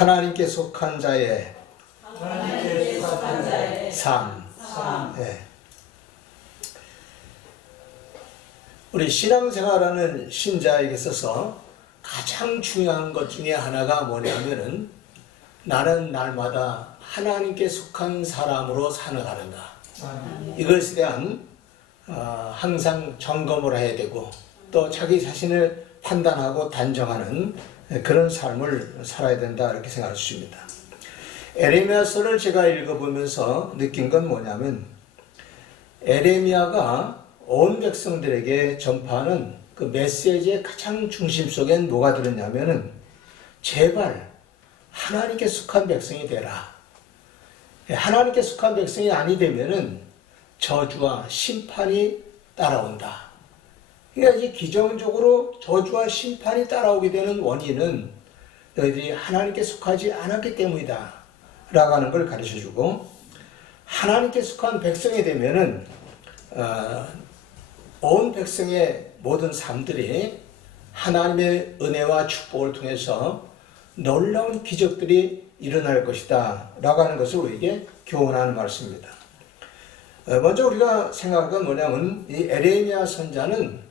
하나님께 속한 자의 삶. 네. 우리 신앙생활하는 신자에게 있어서 가장 중요한 것 중에 하나가 뭐냐면은 나는 날마다 하나님께 속한 사람으로 살아가는가. 이것에 대한 항상 점검을 해야 되고 또 자기 자신을 판단하고 단정하는 그런 삶을 살아야 된다 이렇게 생각할 수 있습니다. 에레미야서를 제가 읽어보면서 느낀 건 뭐냐면 에레미야가 온 백성들에게 전파하는 그 메시지의 가장 중심 속엔 뭐가 들었냐면은 제발 하나님께 속한 백성이 되라. 하나님께 속한 백성이 아니 되면은 저주와 심판이 따라온다. 그러니까 이 기정적으로 저주와 심판이 따라오게 되는 원인은 너희들이 하나님께 속하지 않았기 때문이다 라고 하는 걸 가르쳐주고, 하나님께 속한 백성이 되면은 온 백성의 모든 삶들이 하나님의 은혜와 축복을 통해서 놀라운 기적들이 일어날 것이다 라고 하는 것을 우리에게 교훈하는 말씀입니다. 먼저 우리가 생각할 건 뭐냐면 이 에레미야 선자는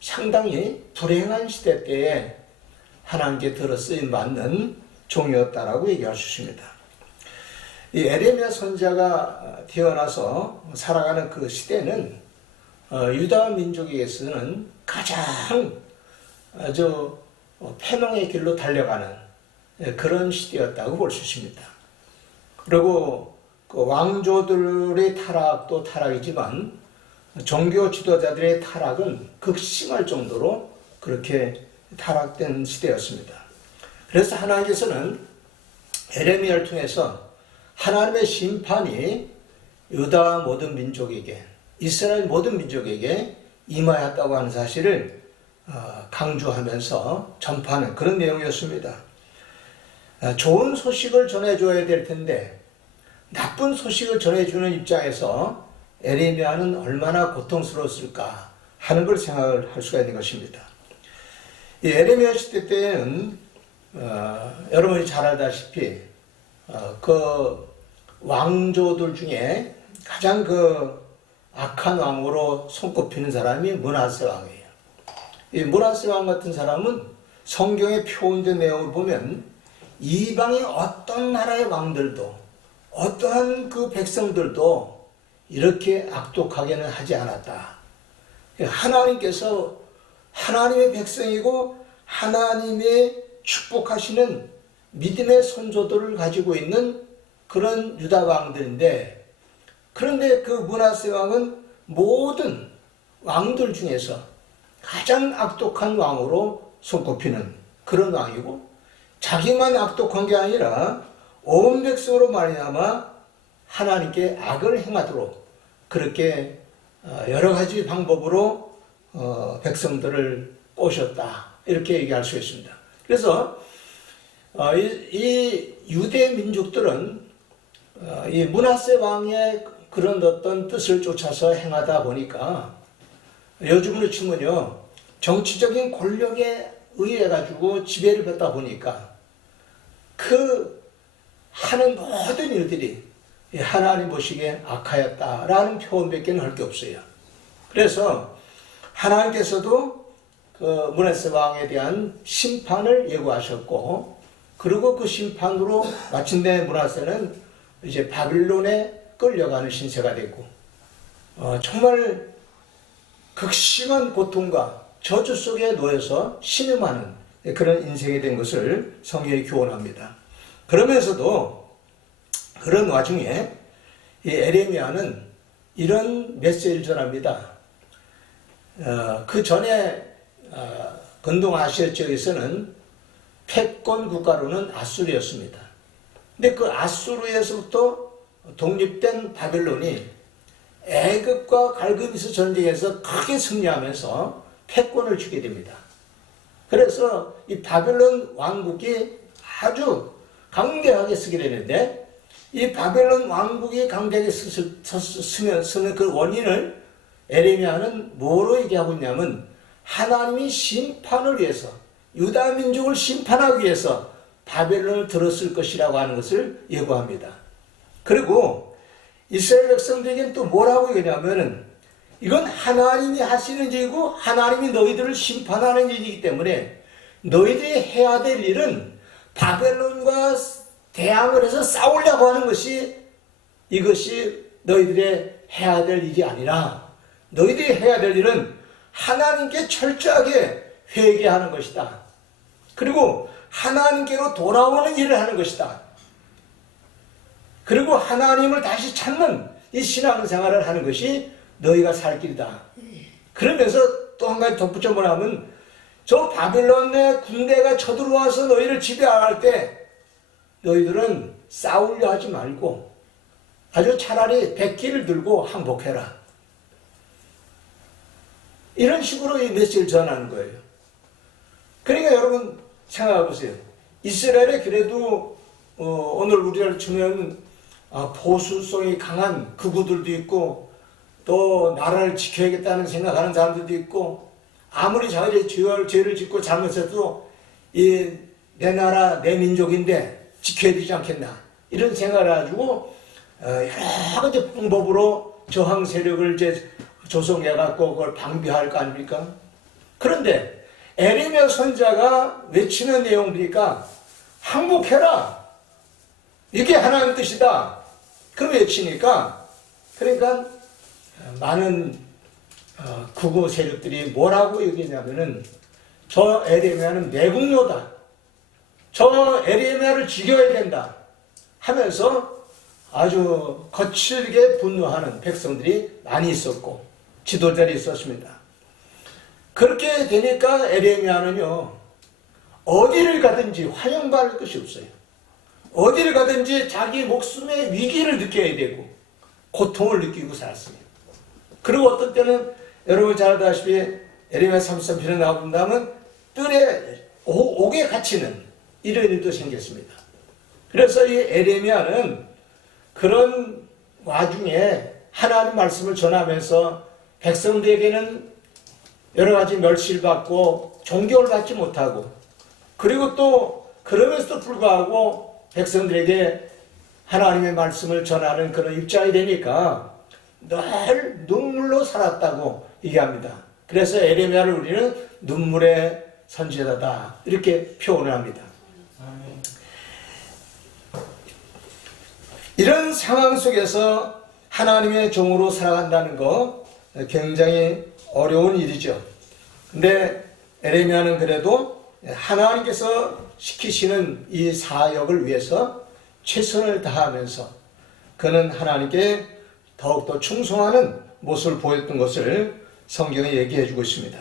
상당히 불행한 시대 때에 하나님께 들어 쓰임 받는 종이었다라고 얘기할 수 있습니다. 이 에레미야 선자가 태어나서 살아가는 그 시대는 유다 민족에게서는 가장 아주 패망의 길로 달려가는 그런 시대였다고 볼 수 있습니다. 그리고 그 왕조들의 타락도 타락이지만 종교 지도자들의 타락은 극심할 정도로 그렇게 타락된 시대였습니다. 그래서 하나님께서는 에레미야를 통해서 하나님의 심판이 유다 모든 민족에게, 이스라엘 모든 민족에게 임하였다고 하는 사실을 강조하면서 전파하는 그런 내용이었습니다. 좋은 소식을 전해줘야 될 텐데 나쁜 소식을 전해주는 입장에서 에레미야는 얼마나 고통스러웠을까 하는 걸 생각을 할 수가 있는 것입니다. 이 에레미야 시대 때에는 여러분이 잘 알다시피 그 왕조들 중에 가장 그 악한 왕으로 손꼽히는 사람이 므낫세 왕이에요. 이 므낫세 왕 같은 사람은 성경의 표현된 내용을 보면 이방의 어떤 나라의 왕들도 어떠한 그 백성들도 이렇게 악독하게는 하지 않았다. 하나님께서 하나님의 백성이고 하나님의 축복하시는 믿음의 선조들을 가지고 있는 그런 유다 왕들인데, 그런데 그 므낫세 왕은 모든 왕들 중에서 가장 악독한 왕으로 손꼽히는 그런 왕이고, 자기만 악독한 게 아니라 온 백성으로 말미암아 하나님께 악을 행하도록 그렇게 여러 가지 방법으로 백성들을 꼬셨다 이렇게 얘기할 수 있습니다. 그래서 이 유대 민족들은 이 므낫세 왕의 그런 어떤 뜻을 쫓아서 행하다 보니까 요즘으로 치면요 정치적인 권력에 의해 가지고 지배를 받다 보니까 그 하는 모든 일들이 하나님 보시기에 악하였다라는 표현밖에 할 게 없어요. 그래서 하나님께서도 그 므낫세 왕에 대한 심판을 예고하셨고, 그리고 그 심판으로 마침내 므낫세는 이제 바빌론에 끌려가는 신세가 되고 정말 극심한 고통과 저주 속에 놓여서 신음하는 그런 인생이 된 것을 성경이 교훈합니다. 그러면서도 그런 와중에 이 에레미야는 이런 메시지를 전합니다. 그 전에 근동아시아 지역에서는 패권 국가로는 아수르였습니다. 근데 그 아수르에서부터 독립된 바벨론이 애굽과 갈그미스 전쟁에서 크게 승리하면서 패권을 쥐게 됩니다. 그래서 이 바벨론 왕국이 아주 강대하게 쓰게 되는데, 이 바벨론 왕국이 강대하게 쓰는 그 원인을 에레미야는 뭐로 얘기하고 있냐면 하나님이 심판을 위해서, 유다 민족을 심판하기 위해서 바벨론을 들었을 것이라고 하는 것을 예고합니다. 그리고 이스라엘 백성들에게는 또 뭐라고 얘기하냐면은 이건 하나님이 하시는 일이고 하나님이 너희들을 심판하는 일이기 때문에 너희들이 해야 될 일은 바벨론과 대항을 해서 싸우려고 하는 것이 이것이 너희들의 해야 될 일이 아니라 너희들이 해야 될 일은 하나님께 철저하게 회개하는 것이다. 그리고 하나님께로 돌아오는 일을 하는 것이다. 그리고 하나님을 다시 찾는 이 신앙생활을 하는 것이 너희가 살 길이다. 그러면서 또 한 가지 덧붙여 보라면 저 바벨론의 군대가 쳐들어와서 너희를 지배할 때 너희들은 싸우려 하지 말고 아주 차라리 백기를 들고 항복해라. 이런 식으로 이 메시지를 전하는 거예요. 그러니까 여러분 생각해 보세요. 이스라엘에 그래도 오늘 우리를 치면 보수성이 강한 극우들도 있고 또 나라를 지켜야겠다는 생각하는 사람들도 있고 아무리 자기들이 죄를 짓고 잘못해도 내 나라 내 민족인데 지켜야 되지 않겠나 이런 생각을 가지고 여러 가지 방법으로 저항 세력을 이제 조성해 갖고 그걸 방비할 거 아닙니까? 그런데 에레미야 선지자가 외치는 내용 보니까 항복해라. 이게 하나님 뜻이다. 그럼 외치니까 그러니까 많은 극우 세력들이 뭐라고 얘기했냐면은 저 에레미야는 매국노다. 저 에레미야를 죽여야 된다. 하면서 아주 거칠게 분노하는 백성들이 많이 있었고 지도자들이 있었습니다. 그렇게 되니까 에레미야는요 어디를 가든지 환영받을 것이 없어요. 어디를 가든지 자기 목숨의 위기를 느껴야 되고 고통을 느끼고 살았습니다. 그리고 어떤 때는 여러분 잘 아다시피 에레미야 33편에 나온다면 뜰에 옥에 갇히는 이런 일도 생겼습니다. 그래서 이 에레미야는 그런 와중에 하나님 말씀을 전하면서 백성들에게는 여러 가지 멸시를 받고 존경을 받지 못하고 그리고 또 그러면서도 불구하고 백성들에게 하나님의 말씀을 전하는 그런 입장이 되니까 늘 눈물로 살았다고 얘기합니다. 그래서 에레미야를 우리는 눈물의 선지자다 이렇게 표현을 합니다. 이런 상황 속에서 하나님의 종으로 살아간다는 거 굉장히 어려운 일이죠. 근데 에레미야는 그래도 하나님께서 시키시는 이 사역을 위해서 최선을 다하면서 그는 하나님께 더욱더 충성하는 모습을 보였던 것을 성경에 얘기해 주고 있습니다.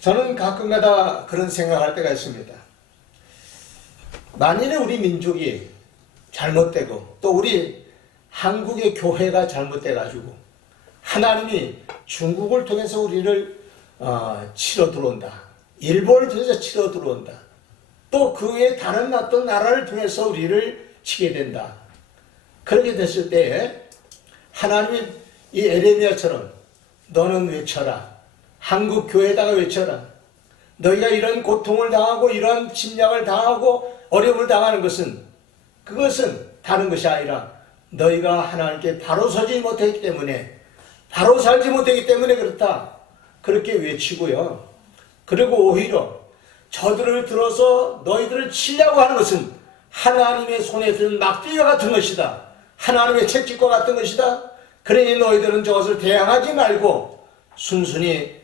저는 가끔가다 그런 생각할 때가 있습니다. 만일에 우리 민족이 잘못되고 또 우리 한국의 교회가 잘못돼가지고 하나님이 중국을 통해서 우리를 치러 들어온다. 일본을 통해서 치러 들어온다. 또 그 외에 다른 어떤 나라를 통해서 우리를 치게 된다. 그렇게 됐을 때에 하나님이 이 에레미야처럼 너는 외쳐라. 한국 교회에다가 외쳐라. 너희가 이런 고통을 당하고 이런 침략을 당하고 어려움을 당하는 것은 그것은 다른 것이 아니라 너희가 하나님께 바로 서지 못했기 때문에 바로 살지 못했기 때문에 그렇다. 그렇게 외치고요. 그리고 오히려 저들을 들어서 너희들을 치려고 하는 것은 하나님의 손에 든 막대기와 같은 것이다. 하나님의 채찍과 같은 것이다. 그러니 너희들은 저것을 대항하지 말고 순순히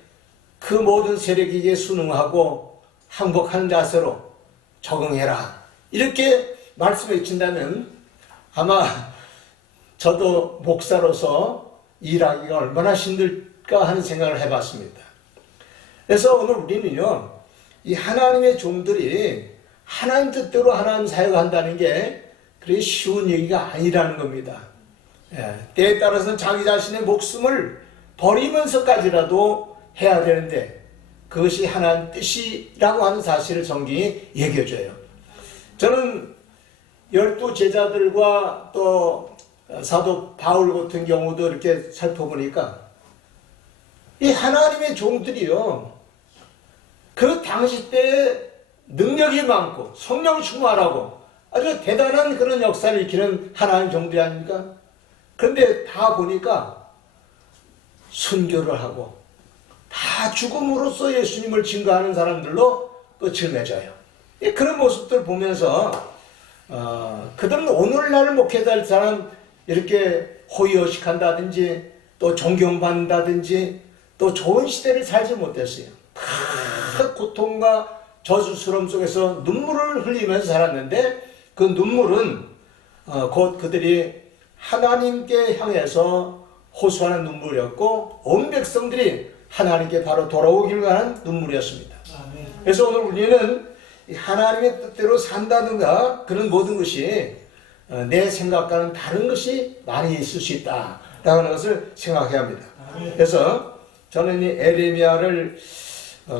그 모든 세력에게 순응하고 항복하는 자세로 적응해라. 이렇게 말씀해 주신다면 아마 저도 목사로서 일하기가 얼마나 힘들까 하는 생각을 해봤습니다. 그래서 오늘 우리는요, 이 하나님의 종들이 하나님 뜻대로 하나님 사역한다는 게 그렇게 쉬운 얘기가 아니라는 겁니다. 때에 따라서는 자기 자신의 목숨을 버리면서까지라도 해야 되는데 그것이 하나님 뜻이라고 하는 사실을 성경이 얘기해줘요. 저는 12제자들과 또 사도 바울 같은 경우도 이렇게 살펴보니까 이 하나님의 종들이요, 그 당시 때 능력이 많고 성령 충만하고 아주 대단한 그런 역사를 일으키는 하나님 종들이 아닙니까? 그런데 다 보니까 순교를 하고 다 죽음으로써 예수님을 증거하는 사람들로 끝을 맺어요. 그런 모습들 보면서 그들은 오늘날 목회자를 사람 이렇게 호의호식한다든지 또 존경받는다든지 또 좋은 시대를 살지 못했어요. 큰 고통과 저주스러움 속에서 눈물을 흘리면서 살았는데 그 눈물은 곧 그들이 하나님께 향해서 호소하는 눈물이었고 온 백성들이 하나님께 바로 돌아오기를 바라는 눈물이었습니다. 그래서 오늘 우리는 하나님의 뜻대로 산다든가 그런 모든 것이 내 생각과는 다른 것이 많이 있을 수 있다라는 것을 생각해야 합니다. 그래서 저는 이 에레미야를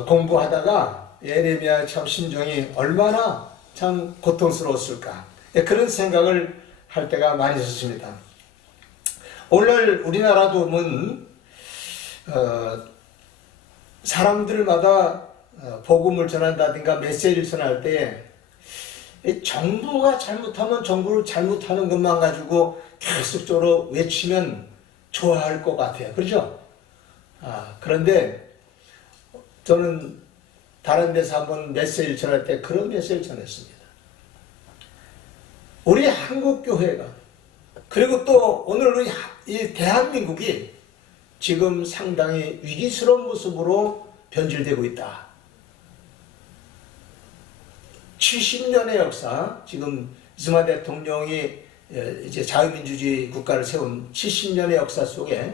공부하다가 에레미야의 참 심정이 얼마나 참 고통스러웠을까 그런 생각을 할 때가 많이 있었습니다. 오늘 우리나라도 보면 사람들마다 복음을 전한다든가 메시지를 전할 때 정부가 잘못하면 정부를 잘못하는 것만 가지고 계속적으로 외치면 좋아할 것 같아요. 그렇죠? 그런데 저는 다른 데서 한번 메시지를 전할 때 그런 메시지를 전했습니다. 우리 한국교회가 그리고 또 오늘 우리 이 대한민국이 지금 상당히 위기스러운 모습으로 변질되고 있다. 70년의 역사, 지금 이승만 대통령이 이제 자유민주주의 국가를 세운 70년의 역사 속에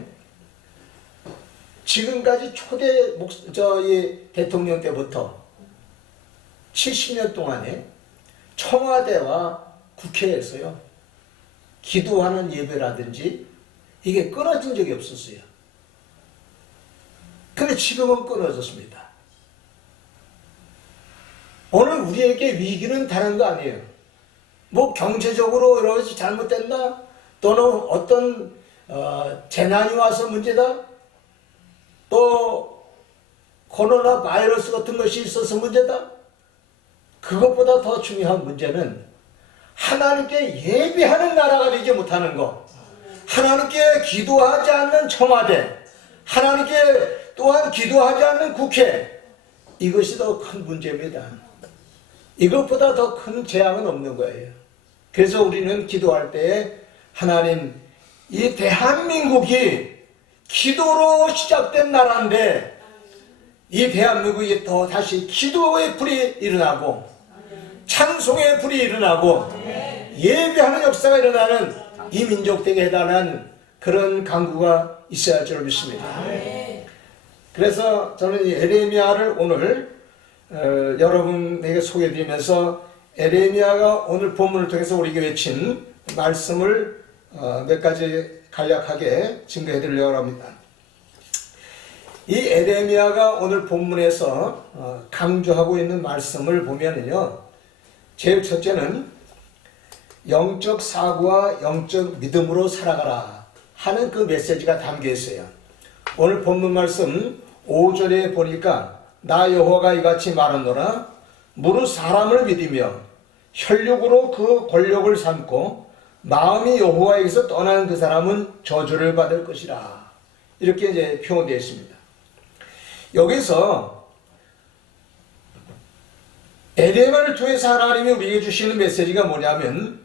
지금까지 초대 대통령 때부터 70년 동안에 청와대와 국회에서요, 기도하는 예배라든지 이게 끊어진 적이 없었어요. 근데 지금은 끊어졌습니다. 오늘 우리에게 위기는 다른 거 아니에요. 뭐 경제적으로 여러 가지 잘못됐나? 또는 어떤 재난이 와서 문제다? 또 코로나 바이러스 같은 것이 있어서 문제다? 그것보다 더 중요한 문제는 하나님께 예배하는 나라가 되지 못하는 것, 하나님께 기도하지 않는 청와대, 하나님께 또한 기도하지 않는 국회, 이것이 더 큰 문제입니다. 이것보다 더 큰 재앙은 없는 거예요. 그래서 우리는 기도할 때에 하나님, 이 대한민국이 기도로 시작된 나라인데 이 대한민국이 또 다시 기도의 불이 일어나고 찬송의 불이 일어나고 예배하는 역사가 일어나는 이 민족에게 해당한 그런 강구가 있어야 할 줄 믿습니다. 그래서 저는 이 에레미야를 오늘 여러분에게 소개해드리면서 에레미야가 오늘 본문을 통해서 우리에게 외친 말씀을 몇 가지 간략하게 증거해드리려고 합니다. 이 에레미야가 오늘 본문에서 강조하고 있는 말씀을 보면요, 제일 첫째는 영적 사고와 영적 믿음으로 살아가라 하는 그 메시지가 담겨 있어요. 오늘 본문 말씀 5절에 보니까 나 여호와가 이같이 말하노라 무릇 사람을 믿으며 혈육으로 그 권력을 삼고 마음이 여호와에게서 떠나는 그 사람은 저주를 받을 것이라, 이렇게 이제 표현되어 있습니다. 여기서 에레미야를 통해서 하나님이 우리에게 주시는 메시지가 뭐냐면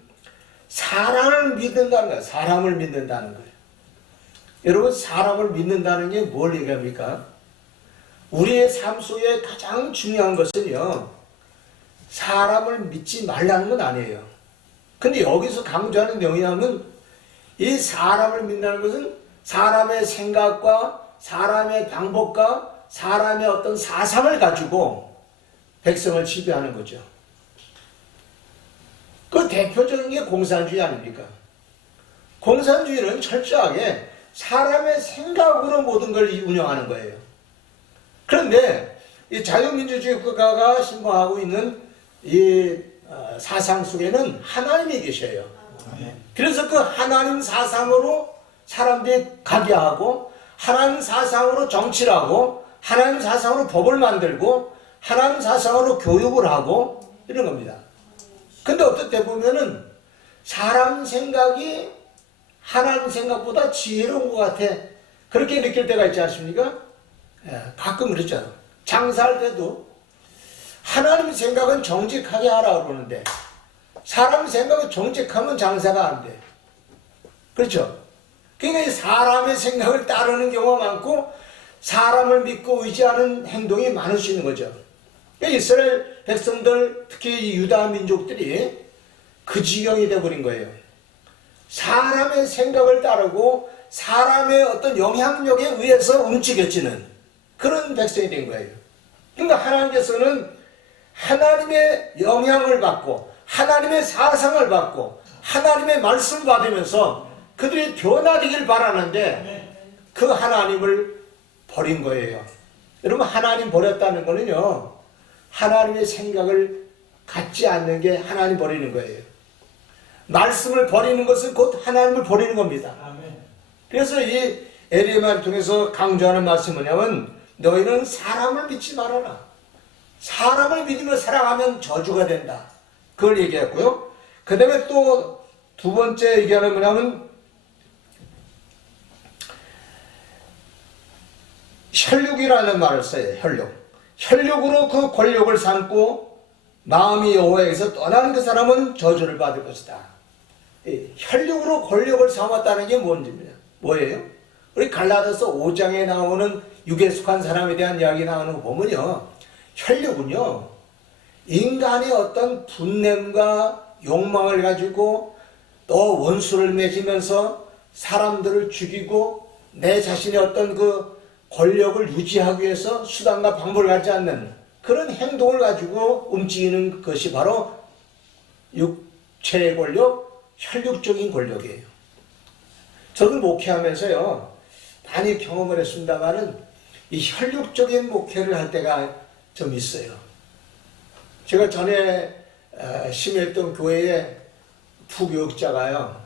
사람을 믿는다는 거예요. 사람을 믿는다는 거예요. 여러분, 사람을 믿는다는 게 뭘 얘기합니까? 우리의 삶 속에 가장 중요한 것은요, 사람을 믿지 말라는 건 아니에요. 근데 여기서 강조하는 내용이냐면 이 사람을 믿는다는 것은 사람의 생각과 사람의 방법과 사람의 어떤 사상을 가지고 백성을 지배하는 거죠. 그 대표적인 게 공산주의 아닙니까? 공산주의는 철저하게 사람의 생각으로 모든 걸 운영하는 거예요. 그런데 이 자유민주주의 국가가 신봉하고 있는 이 사상 속에는 하나님이 계셔요. 그래서 그 하나님 사상으로 사람들이 가게 하고 하나님 사상으로 정치를 하고 하나님 사상으로 법을 만들고 하나님 사상으로 교육을 하고 이런 겁니다. 근데 어떨 때 보면은 사람 생각이 하나님 생각보다 지혜로운 것 같아. 그렇게 느낄 때가 있지 않습니까? 예, 가끔 그렇잖아요. 장사할 때도 하나님 생각은 정직하게 하라 그러는데 사람 생각은 정직하면 장사가 안 돼. 그렇죠? 그러니까 사람의 생각을 따르는 경우가 많고 사람을 믿고 의지하는 행동이 많을 수 있는 거죠. 그러니까 이스라엘 백성들, 특히 유다 민족들이 그 지경이 되어버린 거예요. 사람의 생각을 따르고 사람의 어떤 영향력에 의해서 움직여지는 그런 백성이 된 거예요. 그러니까 하나님께서는 하나님의 영향을 받고 하나님의 사상을 받고 하나님의 말씀을 받으면서 그들이 변화되길 바라는데 그 하나님을 버린 거예요. 여러분, 하나님 버렸다는 거는요, 하나님의 생각을 갖지 않는 게 하나님 버리는 거예요. 말씀을 버리는 것은 곧 하나님을 버리는 겁니다. 그래서 이 에레미야를 통해서 강조하는 말씀은 뭐냐면 너희는 사람을 믿지 말아라. 사람을 믿으며 살아가면 저주가 된다. 그걸 얘기했고요. 그 다음에 또 두 번째 얘기하는 뭐냐면 혈육이라는 말을 써요. 혈육. 혈육으로 그 권력을 삼고 마음이 여호와에게서 떠난 그 사람은 저주를 받을 것이다. 혈육으로 권력을 삼았다는 게 뭐예요? 우리 갈라디아서 5장에 나오는 육에 속한 사람에 대한 이야기 나오는 거 보면요, 혈육은요 인간의 어떤 분냄과 욕망을 가지고 또 원수를 맺으면서 사람들을 죽이고 내 자신의 어떤 그 권력을 유지하기 위해서 수단과 방법을 갖지 않는 그런 행동을 가지고 움직이는 것이 바로 육체의 권력, 혈육적인 권력이에요. 저도 목회하면서요 많이 경험을 했습니다만은 이 혈육적인 목회를 할 때가 좀 있어요. 제가 전에 심했던 교회에 부교육자가요,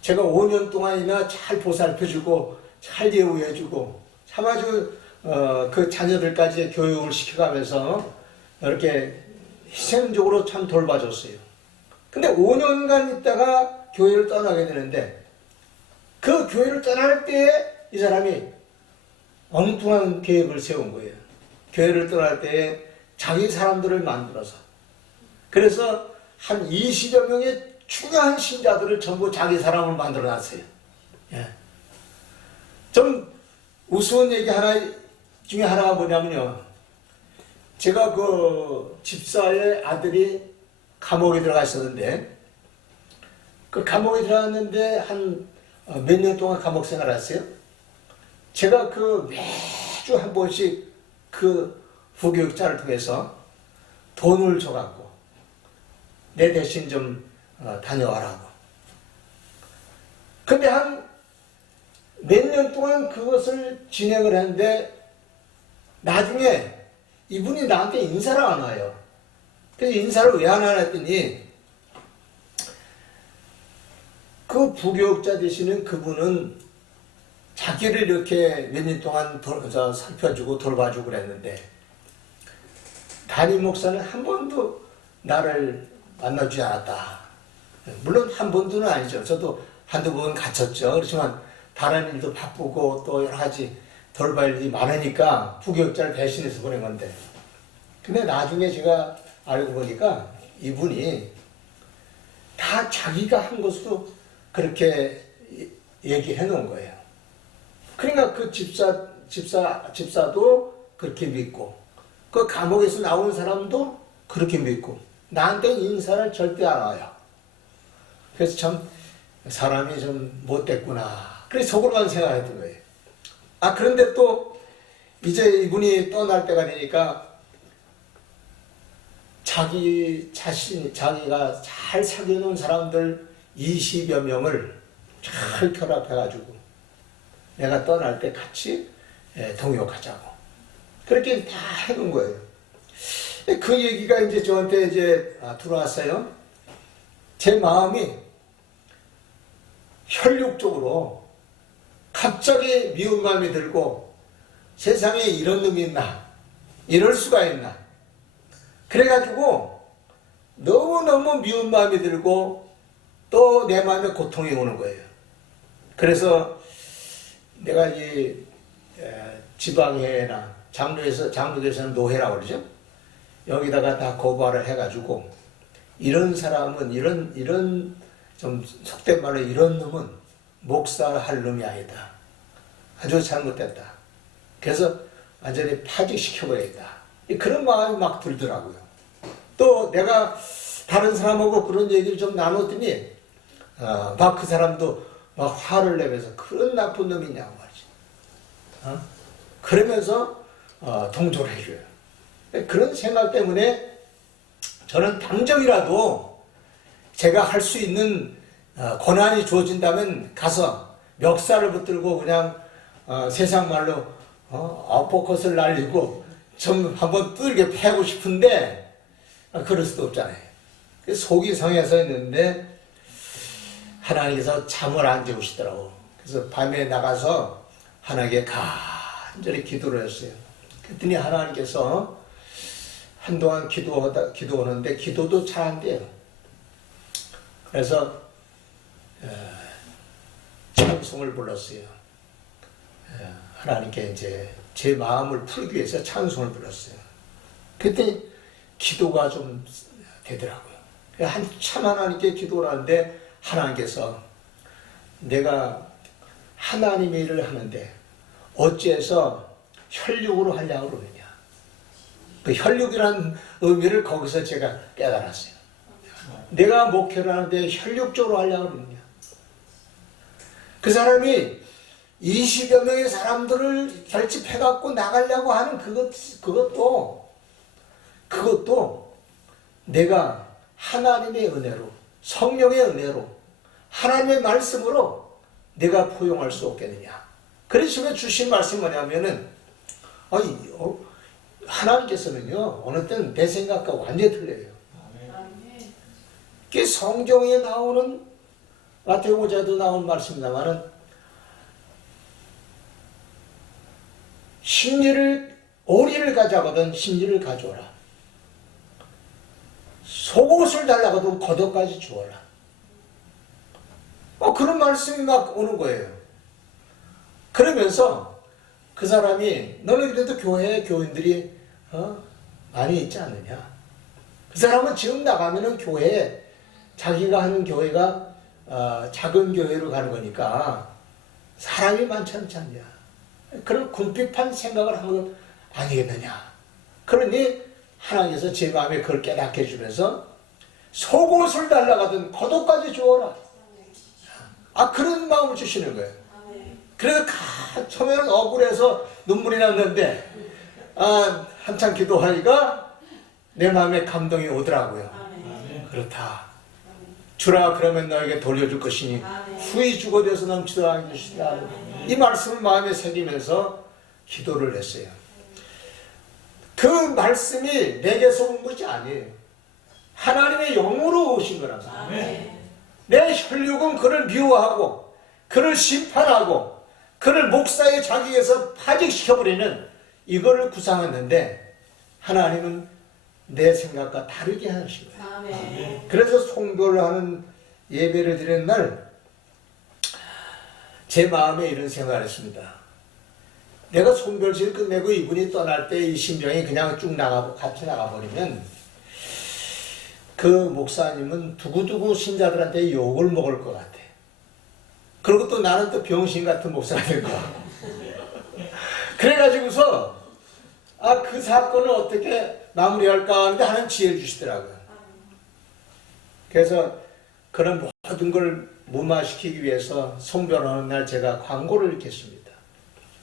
제가 5년 동안이나 잘 보살펴주고 잘 예우해주고 참 아주 그 자녀들까지 교육을 시켜가면서 이렇게 희생적으로 참 돌봐줬어요. 근데 5년간 있다가 교회를 떠나게 되는데 그 교회를 떠날 때에 이 사람이 엉뚱한 계획을 세운 거예요. 교회를 떠날 때에 자기 사람들을 만들어서, 그래서 한 20여 명의 중요한 신자들을 전부 자기 사람을 만들어 놨어요. 예. 좀 우스운 얘기 중에 하나가 뭐냐면요, 제가 그 집사의 아들이 감옥에 들어가 있었는데 그 감옥에 들어갔는데 한 몇 년 동안 감옥 생활했어요. 제가 그 매주 한 번씩 그 부교육자를 통해서 돈을 줘갖고 내 대신 좀 다녀와라고. 근데 한 몇 년 동안 그것을 진행을 했는데 나중에 이분이 나한테 인사를 안 와요. 그래서 인사를 왜 안 하나 했더니 그 부교육자 되시는 그분은 자기를 이렇게 몇 년 동안 살펴주고 돌봐주고 그랬는데 담임 목사는 한 번도 나를 만나주지 않았다. 물론 한 번도는 아니죠. 저도 한두 번 갇혔죠. 그렇지만 다른 일도 바쁘고 또 여러 가지 돌볼 일이 많으니까 부교육자를 대신해서 보낸 건데, 근데 나중에 제가 알고 보니까 이분이 다 자기가 한 것으로 그렇게 얘기해 놓은 거예요. 그러니까 그 집사도 그렇게 믿고 그 감옥에서 나온 사람도 그렇게 믿고 나한테 인사를 절대 안 와요. 그래서 참 사람이 좀 못됐구나. 그래서 속으로만 생각했던 거예요. 그런데 또 이제 이분이 떠날 때가 되니까 자기가 잘 사귀어놓은 사람들 20여 명을 잘 결합해가지고 내가 떠날 때 같이 동역하자고. 그렇게 다 해놓은 거예요. 그 얘기가 이제 저한테 이제 들어왔어요. 제 마음이 혈육적으로 갑자기 미움감이 들고 세상에 이런 놈이 있나? 이럴 수가 있나. 그래가지고 너무너무 미운 마음이 들고 또 내 마음에 고통이 오는 거예요. 그래서 내가 이 지방회나 장로교에서는 노회라고 그러죠. 여기다가 다 고발을 해가지고 이런 사람은 이런 좀 속된 말로 이런 놈은 목사할 놈이 아니다. 아주 잘못됐다. 그래서 완전히 파직시켜버리겠다. 그런 마음이 막 들더라고요. 또 내가 다른 사람하고 그런 얘기를 좀 나눴더니 막 그 사람도 막 화를 내면서 그런 나쁜 놈이냐고 말이지. 그러면서 동조를 해줘요. 그런 생각 때문에 저는 당장이라도 제가 할 수 있는 권한이 주어진다면 가서 멱살을 붙들고 그냥 세상 말로 어퍼컷을 날리고 좀 한번 두들겨 패고 싶은데 그럴 수도 없잖아요. 속이 상해서 했는데 하나님께서 잠을 안 재우시더라고. 그래서 밤에 나가서 하나님께 간절히 기도를 했어요. 그랬더니 하나님께서 한동안 기도하는데 기도도 잘 안 돼요. 그래서 찬송을 불렀어요. 하나님께 이제 제 마음을 풀기 위해서 찬송을 불렀어요. 그랬더니 기도가 좀 되더라고요. 한참 하나님께 기도를 하는데 하나님께서 내가 하나님의 일을 하는데 어째서 혈육으로 하려고 그러느냐. 그 혈육이라는 의미를 거기서 제가 깨달았어요. 내가 목회를 하는데 혈육적으로 하려고 그러느냐. 그 사람이 20여 명의 사람들을 결집해갖고 나가려고 하는 그것도 내가 하나님의 은혜로, 성령의 은혜로, 하나님의 말씀으로 내가 포용할 수 없겠느냐. 그래서 주신 말씀이 뭐냐면은, 하나님께서는요, 어느 때는 내 생각과 완전히 틀려요. 그게 성경에 나오는, 마태복음 5장에도 나온 말씀입니다만은, 오리를 가져가거든 심리를 가져오라. 속옷을 달라거든 겉옷까지 주어라. 그런 말씀이 막 오는 거예요. 그러면서 그 사람이 너는 그래도 교인들이 많이 있지 않느냐. 그 사람은 지금 나가면은 자기가 하는 교회가 작은 교회로 가는 거니까 사람이 많지 않지 않냐. 그런 궁핍한 생각을 한 건 아니겠느냐. 그러니 하나님께서 제 마음에 그걸 깨닫게 해주면서 속옷을 달라가든 겉옷까지 주어라. 그런 마음을 주시는 거예요. 그래서 처음에는 억울해서 눈물이 났는데 한참 기도하니까 내 마음에 감동이 오더라고요. 그렇다. 주라 그러면 너에게 돌려줄 것이니 후히 주고되어서 넘치도록 하게 주시다. 이 말씀을 마음에 새기면서 기도를 했어요. 그 말씀이 내게서 온 것이 아니에요. 하나님의 영으로 오신 거랍니다. 내 혈육은 그를 미워하고 그를 심판하고 그를 목사의 자격에서 파직시켜버리는 이거를 구상했는데 하나님은 내 생각과 다르게 하신 거예요. 그래서 송도를 하는 예배를 드리는 날 제 마음에 이런 생각을 했습니다. 내가 송별식을 끝내고 이분이 떠날 때 이 심정이 그냥 쭉 같이 나가버리면 그 목사님은 두고두고 신자들한테 욕을 먹을 것 같아. 그리고 또 나는 또 병신 같은 목사가 될 거야. 그래가지고서 그 사건을 어떻게 마무리할까 하는데 하나님 지혜를 주시더라고요. 그래서 그런 모든 걸 무마시키기 위해서 송별하는 날 제가 광고를 읽겠습니다.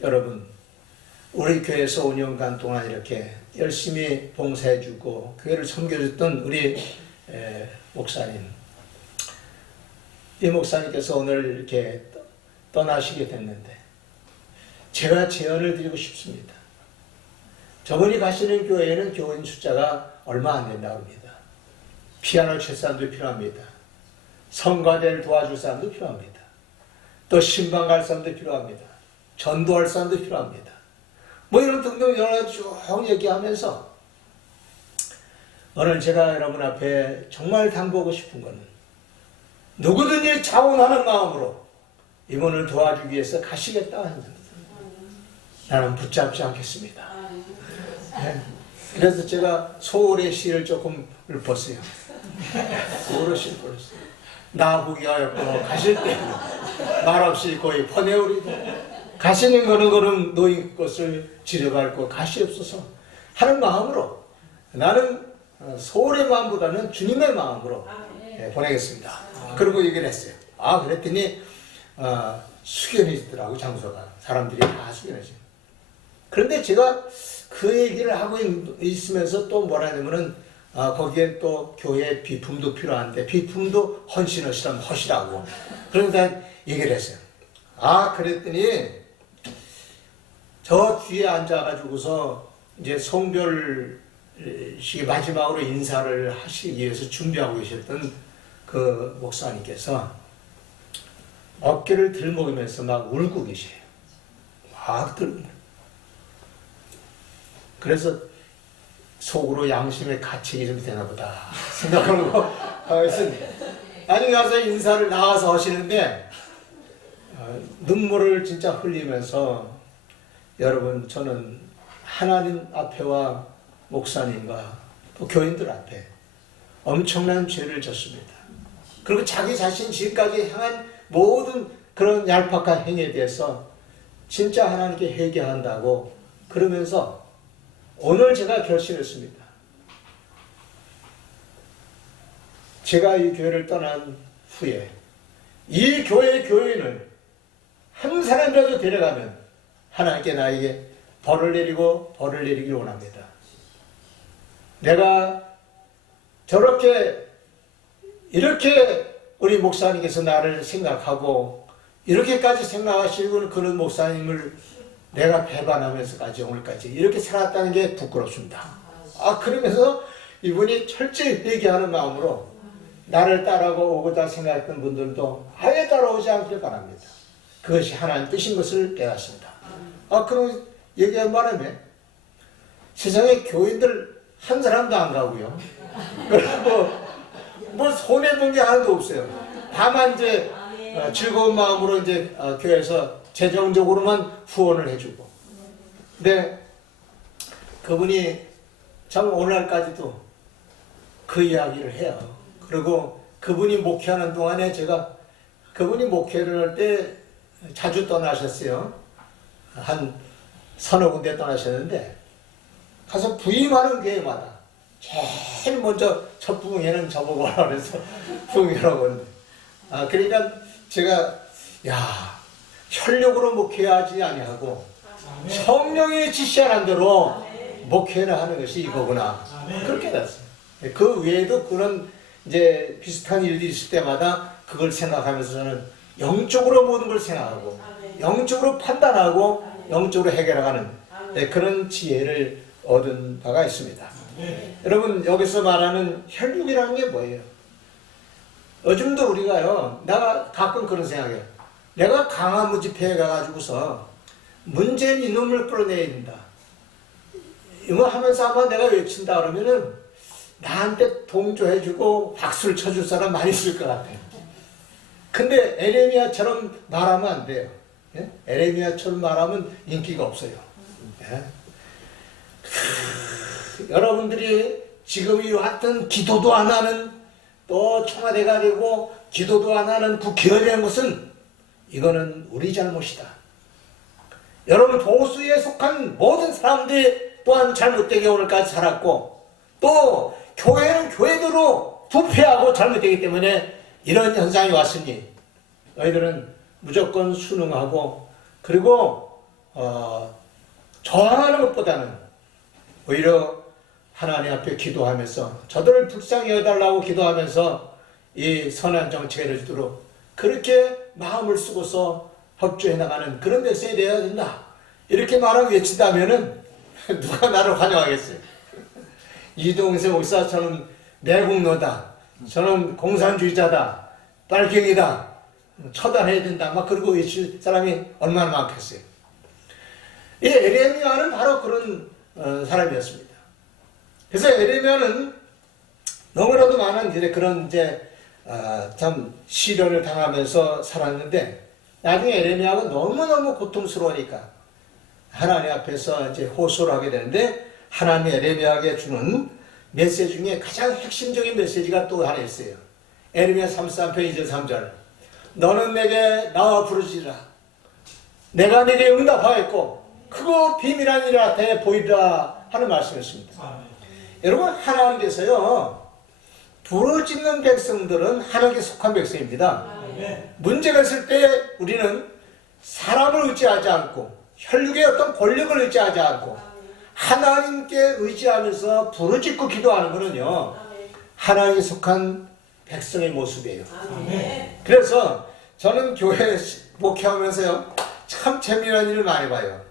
여러분, 우리 교회에서 5년간 동안 이렇게 열심히 봉사해주고 교회를 섬겨줬던 우리 목사님, 이 목사님께서 오늘 이렇게 떠나시게 됐는데 제가 제언을 드리고 싶습니다. 저분이 가시는 교회에는 교인 숫자가 얼마 안 된다고 합니다. 피아노 칠 사람도 필요합니다. 성가대를 도와줄 사람도 필요합니다. 또 신방 갈 사람도 필요합니다. 전도할 사람도 필요합니다. 뭐 이런 등등 여러 가지 쭉 얘기하면서 오늘 제가 여러분 앞에 정말 당부하고 싶은 것은 누구든지 자원하는 마음으로 이분을 도와주기 위해서 가시겠다. 나는 붙잡지 않겠습니다. 네. 그래서 제가 소울의 시를 조금 읊었어요. 소울의 시를 읊었어요. 나보기 하였고 가실 때 말없이 거의 퍼내오리다. 가시는 거는 너희 것을 지려밟고 가시옵소서 하는 마음으로 나는 소울의 마음보다는 주님의 마음으로 보내겠습니다. 그리고 얘기를 했어요. 그랬더니 숙연해지더라고. 장소가. 사람들이 다 숙연해져요. 그런데 제가 그 얘기를 하고 있으면서 또 뭐라 하냐면은 거기에 또 교회 비품도 필요한데 비품도 헌신하시라면 허시라고. 그러니까 얘기를 했어요. 그랬더니 저 뒤에 앉아가지고서 이제 송별식 마지막으로 인사를 하시기 위해서 준비하고 계셨던 그 목사님께서 어깨를 들먹이면서 막 울고 계세요. 막 들고. 그래서 속으로 양심의 가책이 좀 되나 보다 생각하고 아니 가서 인사를 나와서 하시는데 눈물을 진짜 흘리면서 여러분 저는 하나님 앞에와 목사님과 또 교인들 앞에 엄청난 죄를 졌습니다. 그리고 자기 자신 지금까지 향한 모든 그런 얄팍한 행위에 대해서 진짜 하나님께 회개한다고 그러면서 오늘 제가 결심했습니다. 제가 이 교회를 떠난 후에 이 교회의 교인을 한 사람이라도 데려가면 하나님께 나에게 벌을 내리길 원합니다. 내가 이렇게 우리 목사님께서 나를 생각하고 이렇게까지 생각하시는 그런 목사님을 내가 배반하면서까지 오늘까지 이렇게 살았다는 게 부끄럽습니다. 그러면서 이분이 철저히 회개하는 마음으로 나를 따라고 오고자 생각했던 분들도 아예 따라오지 않길 바랍니다. 그것이 하나님 뜻인 것을 깨닫습니다. 그럼 얘기한 바람에 세상에 교인들 한 사람도 안 가고요. 뭐 손해본 게 하나도 없어요. 다만 이제 즐거운 마음으로 이제 교회에서 재정적으로만 후원을 해주고. 근데 그분이 참 오늘날까지도 그 이야기를 해요. 그리고 그분이 목회하는 동안에 제가 그분이 목회를 할 때 자주 떠나셨어요. 한 서너 군데 떠나셨는데 가서 부임하는 교회마다 제일 먼저 첫 부흥회는 저보고 하라 그래서 부흥회라고 하는데 그러니까 제가 혈력으로 목회하지 아니하고 성령이 지시하는 대로 목회를 하는 것이 이거구나. 그렇게 알았어요. 그 외에도 그런 이제 비슷한 일들이 있을 때마다 그걸 생각하면서 저는 영적으로 모든 걸 생각하고 영적으로 판단하고 영적으로 해결하는 그런 지혜를 얻은 바가 있습니다. 여러분 여기서 말하는 혈육이라는 게 뭐예요? 요즘도 우리가요, 내가 가끔 그런 생각해요. 내가 강화문 집회에 가가지고서 문재인 이놈을 끌어내야 된다. 이거 하면서 아마 내가 외친다 그러면은 나한테 동조해주고 박수를 쳐줄 사람 많이 있을 것 같아요. 근데 에레미야처럼 말하면 안 돼요. 예? 에레미야처럼 말하면 인기가 없어요. 예? 여러분들이 지금 이 같은 기도도 안 하는 또 청와대가 되고 기도도 안 하는 국회의원이 된 것은 이거는 우리 잘못이다. 여러분 보수에 속한 모든 사람들이 또한 잘못되게 오늘까지 살았고 또 교회는 교회대로 부패하고 잘못되기 때문에 이런 현상이 왔으니 너희들은 무조건 순응하고 그리고 저항하는 것보다는 오히려 하나님 앞에 기도하면서 저들을 불쌍히 여달라고 기도하면서 이 선한 정책을 주도록 그렇게 마음을 쓰고서 협조해 나가는 그런 데서 돼야 된다. 이렇게 말하고 외친다면은 누가 나를 환영하겠어요? 이동세 목사 저는 내국노다. 저는 공산주의자다. 빨갱이다. 처단해야 된다. 막 그러고 외칠 사람이 얼마나 많겠어요. 이 에레미야는 바로 그런 사람이었습니다. 그래서 에레미야는 너무나도 많은 그런 참 시련을 당하면서 살았는데 나중에 에레미야가 너무너무 고통스러우니까 하나님 앞에서 이제 호소를 하게 되는데 하나님이 에레미야에게 주는 메시지 중에 가장 핵심적인 메시지가 또 하나 있어요. 에레미야 33편 2절 3절 너는 내게 나와 부르짖으라 내가 네게 응답하였고 크고 비밀한 일 나타내 보이리라 하는 말씀이었습니다. 여러분 하나님께서요 부르짖는 백성들은 하나님께 속한 백성입니다. 문제가 있을 때 우리는 사람을 의지하지 않고 혈육의 어떤 권력을 의지하지 않고 하나님께 의지하면서 부르짖고 기도하는 것은요 하나님께 속한 백성의 모습이에요. 그래서 저는 교회 목회하면서요 참 재미난 일을 많이 봐요.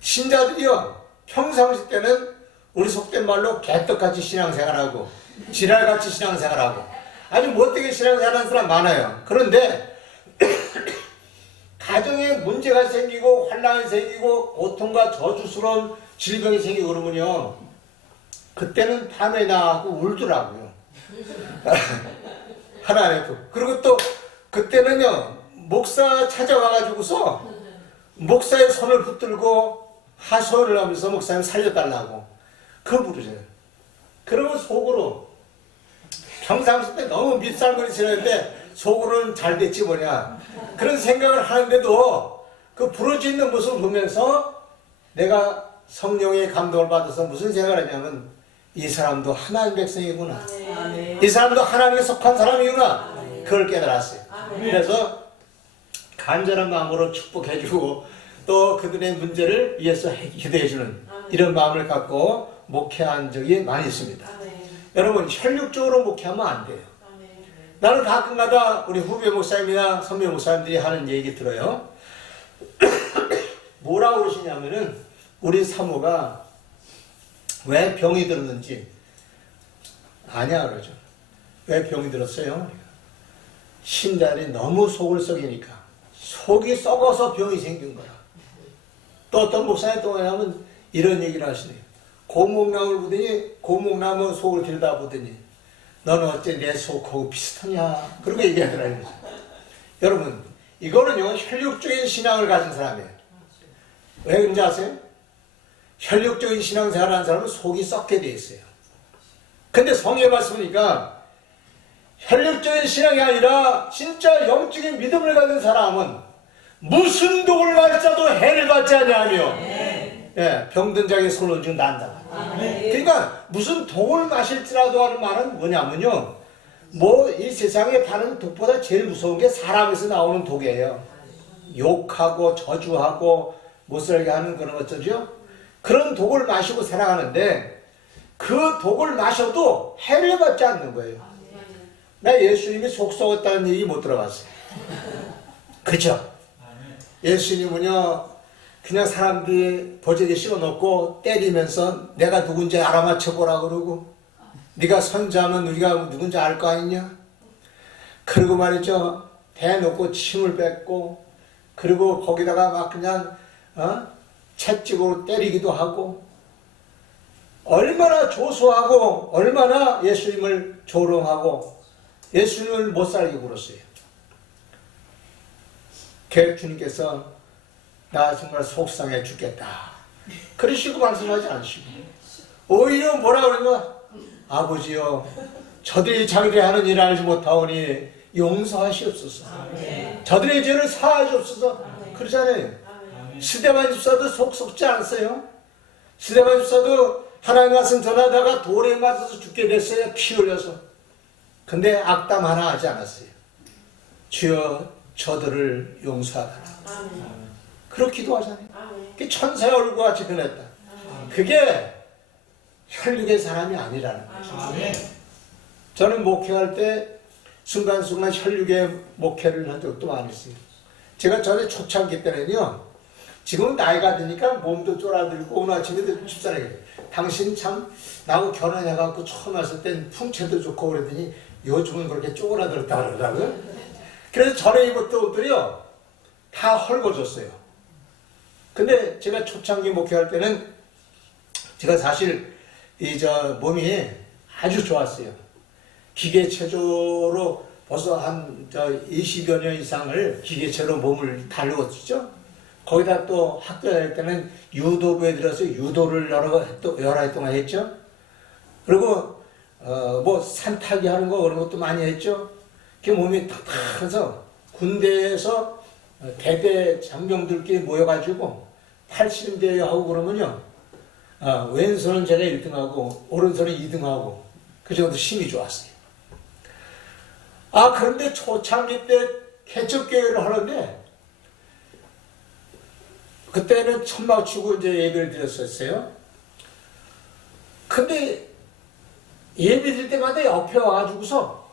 신자들이요 평상시 때는 우리 속된 말로 개떡같이 신앙생활하고 지랄같이 신앙생활하고 아주 못되게 신앙생활하는 사람 많아요. 그런데 가정에 문제가 생기고 환난이 생기고 고통과 저주스러운 질병이 생기고 그러면요 그때는 밤에 나가고 울더라고요. 하나님 그리고 또 그때는요 목사 찾아와가지고서 목사의 손을 붙들고 하소연을 하면서 목사님 살려달라고 그거 부르잖아요. 그러면 속으로 평상시 때 너무 밉살거리 지냈는데 속으로는 잘 됐지 뭐냐 그런 생각을 하는데도 그 부르짖는 모습을 보면서 내가 성령의 감동을 받아서 무슨 생각을 하냐면 이 사람도 하나님 백성이구나. 이 사람도 하나님에 속한 사람이구나. 그걸 깨달았어요. 그래서 간절한 마음으로 축복해주고 또 그들의 문제를 위해서 기도해주는 이런 마음을 갖고 목회한 적이 많이 있습니다. 여러분 혈육적으로 목회하면 안 돼요. 나는 가끔가다 우리 후배 목사님이나 선배 목사님들이 하는 얘기 들어요. 뭐라고 그러시냐면은 우리 사모가 왜 병이 들었는지 아냐 그러죠. 왜 병이 들었어요? 신자들이 너무 속을 썩이니까 속이 썩어서 병이 생긴 거야. 또 어떤 목사님 또 하면 이런 얘기를 하시네요. 고목나무를 보더니 고목나무 속을 들여다보더니 너는 어째 내 속하고 비슷하냐 그렇게 얘기하더라고요. 여러분 이거는요 혈육적인 신앙을 가진 사람이에요. 왜 그런지 아세요? 혈육적인 신앙생활을 하는 사람은 속이 썩게 돼 있어요. 근데 성경에 말씀이니까 혈육적인 신앙이 아니라 진짜 영적인 믿음을 가진 사람은 무슨 독을 맞아도 해를 받지 아니하며 예, 병든 자에게 손을 좀 난다. 그러니까 무슨 독을 마실지라도 하는 말은 뭐냐면요 뭐 이 세상에 다른 독보다 제일 무서운 게 사람에서 나오는 독이에요. 욕하고 저주하고 못살게 하는 그런 것들이요. 그런 독을 마시고 살아가는데 그 독을 마셔도 해를 받지 않는 거예요. 나 예수님이 속 썩었다는 얘기 못 들어봤어요. 그렇죠? 예수님은요 그냥 사람들이 보재기 씌워놓고 때리면서 내가 누군지 알아맞혀보라 그러고 네가 선자면 우리가 누군지 알 거 아니냐? 그리고 말이죠 대놓고 침을 뱉고 그리고 거기다가 막 그냥 채찍으로 때리기도 하고 얼마나 조소하고 얼마나 예수님을 조롱하고 예수님을 못살게 굴었어요. 주님께서 나 정말 속상해 죽겠다 그러시고 말씀하지 않으시고 오히려 뭐라 그러면 아버지요 저들이 자기들이 하는 일을 알지 못하오니 용서하시옵소서. 저들의 죄를 사하시옵소서. 그러잖아요. 스데반 집사도 속 썩지 않았어요. 스데반 집사도 하나님 말씀 전하다가 돌에 맞아서 죽게 됐어요. 피 흘려서. 근데 악담 하나 하지 않았어요. 주여 저들을 용서하라. 그렇게 기도하잖아요. 그게 천사의 얼굴과 같이 변했다. 그게 혈육의 사람이 아니라는 거죠. 저는 목회할 때 순간순간 혈육의 목회를 한 적도 많이 있어요. 제가 전에 초창기 때는요. 지금은 나이가 드니까 몸도 쫄아들고 오늘 아침에도 집사람에게 당신 참 나하고 결혼해갖고 처음 왔을 땐 풍채도 좋고 그러더니 요즘은 그렇게 쪼그라들었다 그러더라고요. 그래서 전에 입었던 옷들이요 다 헐거졌어요. 근데 제가 초창기 목회할 때는 제가 사실 몸이 아주 좋았어요. 기계체조로 벌써 한 20여 년 이상을 기계체로 몸을 달루었죠. 거기다 또 학교 다닐 때는 유도부에 들어서 유도를 여러 해 동안 했죠. 그리고 뭐 산타기 하는 거 그런 것도 많이 했죠. 그 몸이 탁탁해서 군대에서 대대 장병들끼리 모여가지고 팔씨름대회 하고 그러면요, 왼손은 제가 1등하고 오른손은 2등하고 그 정도 힘이 좋았어요. 그런데 초창기 때 개척교회를 하는데 그때는 천막 치고 이제 예배를 드렸었어요. 근데 예배 드릴 때마다 옆에 와가지고서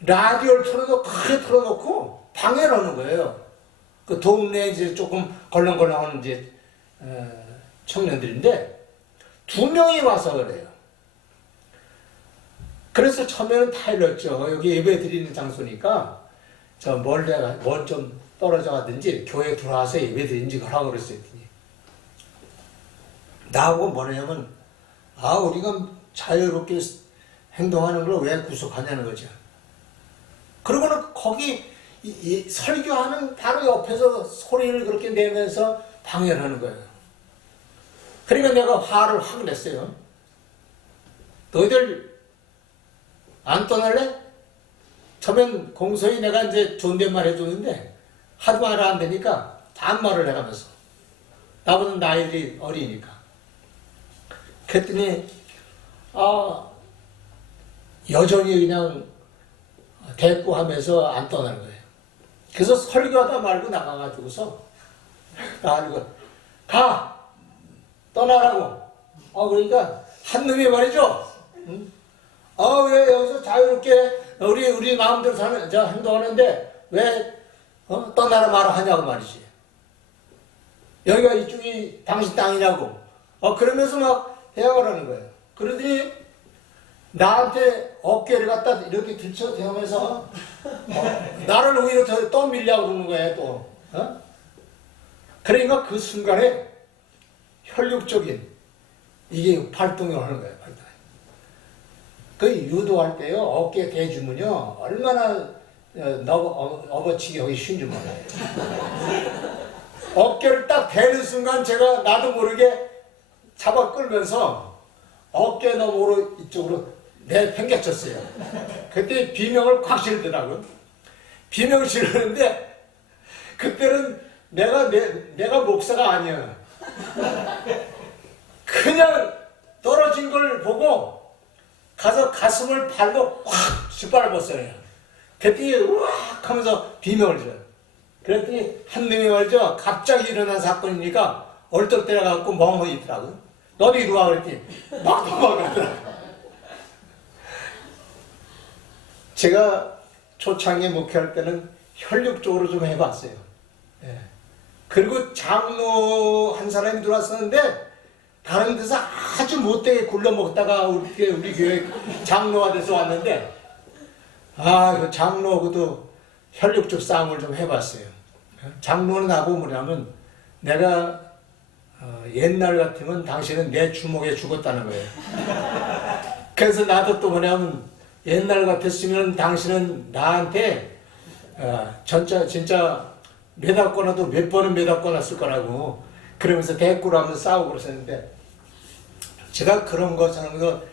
라디오를 크게 틀어놓고 방해를 하는 거예요. 그 동네에 이제 조금 걸렁걸렁하는 이제 청년들인데 2명이 와서 그래요. 그래서 처음에는 다 일렀죠. 여기 예배 드리는 장소니까 뭘 좀 떨어져 가든지 교회에 들어와서 예배 드리는지 하라고 그랬어요. 나하고 뭐냐면 우리가 자유롭게 행동하는 걸 왜 구속하냐는 거죠. 그러고는 거기 설교하는 바로 옆에서 소리를 그렇게 내면서 방해를 하는 거예요. 그러니까 내가 화를 확 냈어요. 너희들 안 떠날래? 처음엔 공소히 내가 이제 존댓말 해줬는데 하도 말을 안 되니까 반말을 해가면서 나보다 나이들이 어리니까 그랬더니 여전히 그냥 대꾸하면서 안 떠나는 거예요. 그래서 설교하다 말고 나가가지고서 가! 떠나라고. 그러니까 한 놈이 말이죠. 응? 왜 여기서 자유롭게 우리 마음대로 행동하는데 왜 떠나라 말아 하냐고 말이지. 여기가 이쪽이 당신 땅이냐고. 그러면서 막 대화를 하는 거예요. 그러더니 나한테 어깨를 갖다 이렇게 들쳐 대면서 나를 오히려 더 떠밀려고 그러는 거예요. 또 그러니까 그 순간에 혈육적인 이게 발동을 하는 거예요. 그 유도할 때요, 어깨 대주면요 얼마나 업어치기 하기 쉬운 줄 몰라요. 어깨를 딱 대는 순간 제가 나도 모르게 잡아 끌면서 어깨 너머로 이쪽으로 내팽개쳤어요. 그때 비명을 콱 지르더라고요. 비명을 지르는데 그때는 내가 목사가 아니야. 그냥 떨어진 걸 보고 가서 가슴을 발로 확 짓밟았어요. 그랬더니 우악 하면서 비명을 질러요. 그랬더니 한 놈이 말이죠, 갑자기 일어난 사건이니까 얼떨때려갖고 멍하니 있더라고요. 너도 이리 와 그랬더니 막 도망가더라고요. 제가 초창기에 목회할 때는 혈육적으로 좀 해봤어요. 그리고 장로 한 사람이 들어왔었는데 다른 데서 아주 못되게 굴러먹다가 우리 교회 장로가 돼서 왔는데 그 장로하고도 혈육적 싸움을 좀 해봤어요. 장로는 나보고 뭐냐면 내가 옛날 같으면 당신은 내 주먹에 죽었다는 거예요. 그래서 나도 또 뭐냐면 옛날 같았으면 당신은 나한테 진짜 매달거나도 몇 번은 매달거났을 거라고 그러면서 대꾸를 하면서 싸우고 그러셨는데 제가 그런 거 저런 거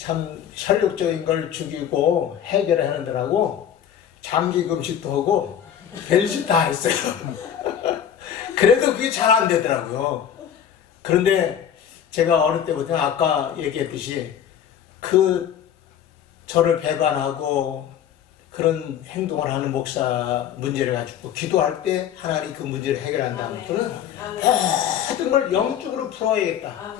참 혈육적인 걸 죽이고 해결을 하는 데라고 장기 금식도 하고 별짓 다 했어요. 그래도 그게 잘 안 되더라고요. 그런데 제가 어릴 때부터 아까 얘기했듯이 저를 배반하고 그런 행동을 하는 목사 문제를 가지고 기도할 때 하나님 그 문제를 해결한 다음부터는 모든 걸 영적으로 풀어야겠다.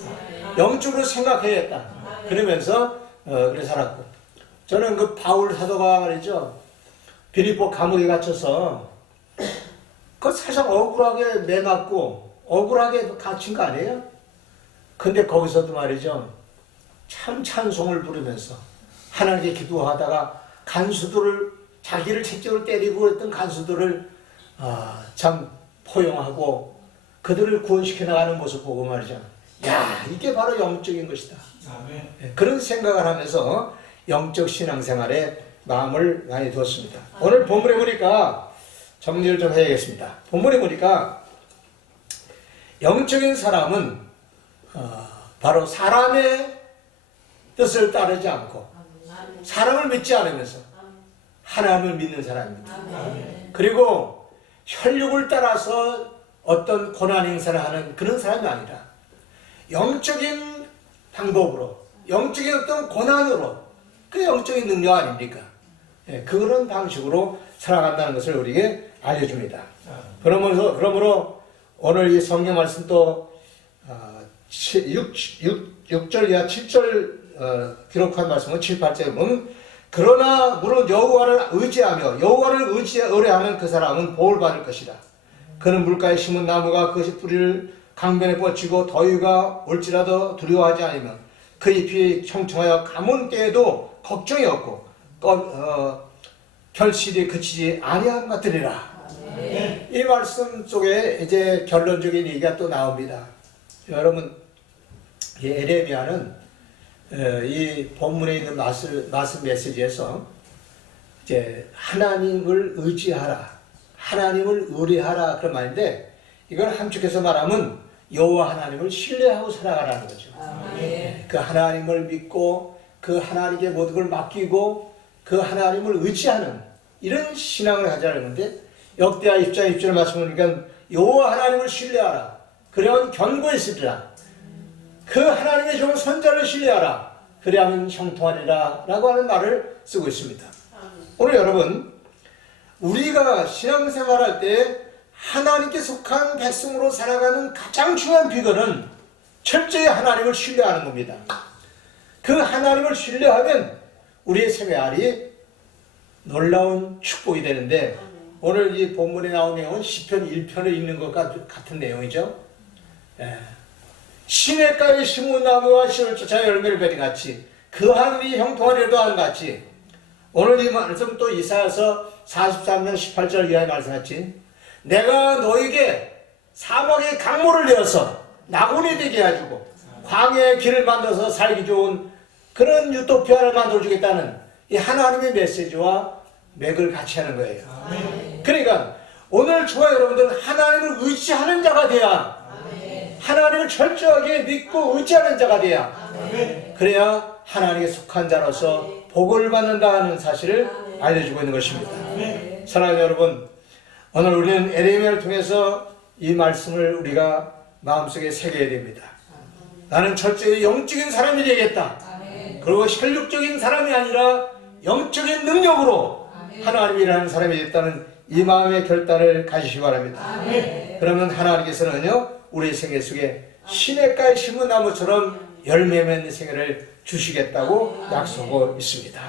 영적으로 생각해야겠다. 그러면서 그래 살았고 저는 그 바울 사도가 말이죠. 빌립보 감옥에 갇혀서 그 세상 억울하게 매맞고 억울하게 갇힌 거 아니에요? 근데 거기서도 말이죠. 참 찬송을 부르면서 하나님께 기도하다가 간수들을 자기를 채찍으로 때리고 했던 간수들을 참 포용하고 그들을 구원시켜 나가는 모습 보고 말이죠. 야, 이게 바로 영적인 것이다. 그런 생각을 하면서 영적 신앙생활에 마음을 많이 두었습니다. 오늘 본문에 보니까 정리를 좀 해야겠습니다. 본문에 보니까 영적인 사람은 바로 사람의 뜻을 따르지 않고 사람을 믿지 않으면서 하나님을 믿는 사람입니다. 그리고 혈육을 따라서 어떤 고난 행사를 하는 그런 사람이 아니라 영적인 방법으로, 영적인 어떤 고난으로, 그 영적인 능력 아닙니까? 그런 방식으로 살아간다는 것을 우리에게 알려줍니다. 그러므로 오늘 이 성경 말씀 또 6절 이하 7절 기록한 말씀은 7, 8절에 보면 그러나 무릇 여호와를 의지하며 여호와를 의뢰하는 그 사람은 복을 받을 것이다. 그는 물가에 심은 나무가 그것이 뿌리를 강변에 뻗치고 더위가 올지라도 두려워하지 않으며 그 잎이 형통하여 가뭄 때에도 걱정이 없고 결실이 그치지 아니한 것들이라. 이 말씀 속에 이제 결론적인 얘기가 또 나옵니다. 여러분, 이 에레미야는 이 본문에 있는 말씀 메시지에서 이제 하나님을 의지하라, 하나님을 의뢰하라 그런 말인데, 이걸 함축해서 말하면 여호와 하나님을 신뢰하고 살아가라는 거죠. 그 하나님을 믿고 그 하나님께 모든 걸 맡기고 그 하나님을 의지하는 이런 신앙을 하자는 건데, 역대하 1장 1절을 말씀하니까 여호와 하나님을 신뢰하라. 그래야 견고했으리라. 그 하나님의 종 선자를 신뢰하라. 그래야만 형통하리라 라고 하는 말을 쓰고 있습니다. 오늘 여러분, 우리가 신앙생활할 때 하나님께 속한 백성으로 살아가는 가장 중요한 비결은 철저히 하나님을 신뢰하는 겁니다. 그 하나님을 신뢰하면 우리의 생활이 놀라운 축복이 되는데, 오늘 이 본문에 나온 내용은 시편 1편을 읽는 것과 같은 내용이죠. 시냇가에 심은 나무와 씨를 쫓아 열매를 맺는 같이 그 하늘이 형통하리로도 하는 같이, 오늘 이 말씀 또 이사야서 43장 18절 이하의 말씀같이 내가 너에게 사막의 강물을 내어서 낙원이 되게 해주고 광야의 길을 만들어서 살기 좋은 그런 유토피아를 만들어주겠다는 이 하나님의 메시지와 맥을 같이 하는 거예요. 그러니까 오늘 저와 여러분들은 하나님을 의지하는 자가 돼야, 하나님을 철저하게 믿고 의지하는 자가 돼야, 그래야 하나님께 속한 자로서 복을 받는다는 사실을 알려주고 있는 것입니다. 사랑하는 여러분, 오늘 우리는 에레미야를 통해서 이 말씀을 우리가 마음속에 새겨야 됩니다. 나는 철저히 영적인 사람이 되겠다. 그리고 혈육적인 사람이 아니라 영적인 능력으로 하나님이 일하는 사람이 됐다는 이 마음의 결단을 가지시기 바랍니다. 그러면 하나님께서는요, 우리의 생애 속에 시냇가에 심은 나무처럼 열매 맺는 생애를 주시겠다고 약속하고 있습니다.